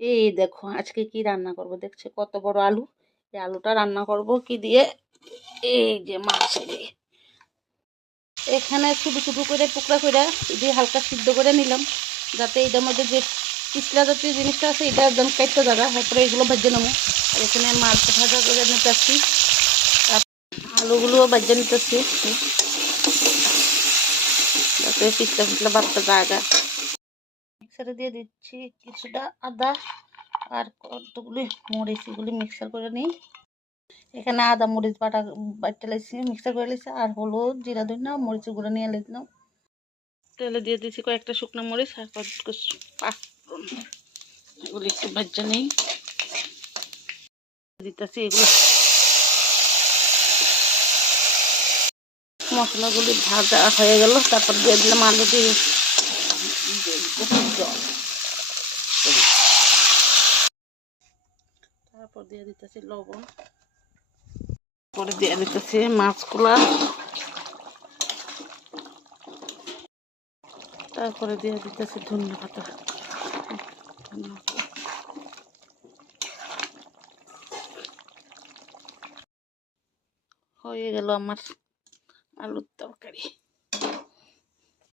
এই দেখো আজকে কি রান্না করব, দেখছে কত বড় আলু। এই আলুটা রান্না করব কি দিয়ে, এই যে মাছ দিয়ে। এখানে ছোটো ছোটো করে টুকরা করে দিয়ে হালকা সিদ্ধ করে নিলাম, যাতে এটার মধ্যে যে পিছলা জাতীয় জিনিসটা আছে এটা একদম কাটতে যাবে। তারপরে এগুলো ভেজে নেবো। আর এখানে মাছ ভাজা করে নিতেছি, আলুগুলোও ভেজে নিতেছি যাতে পিছলা পিছলা বাচ্চা জায়গা। মিক্সারে দিয়ে দিচ্ছি কিছুটা আদা আর কতগুলি মরিচ, এগুলি মিক্সার করে নিই। এখানে আদা মরিচ বাটা লাইছি, মিক্সার করে লাইছি। আর হলুদ জিরা ধনিয়া মরিচ গুঁড়ো নিয়ে লাইছিলাম। তেলে দিয়ে দিচ্ছি কয়েকটা শুকনো মরিচ আর পাঁচফোড়ন, এগুলি একটু ভাজা নেই দিতেছি। এগুলো মশলাগুলি ভাজা হয়ে গেল, তারপর দিয়ে দিলাম আলু দিয়ে জল, তারপর দিয়ে দিতেছি লবণ, পরে দিয়ে দিতেছি মাছগুলা, তারপরে দিয়ে দিতেছি ধনিয়া পাতা। হয়ে গেল আমার আলুর তরকারি।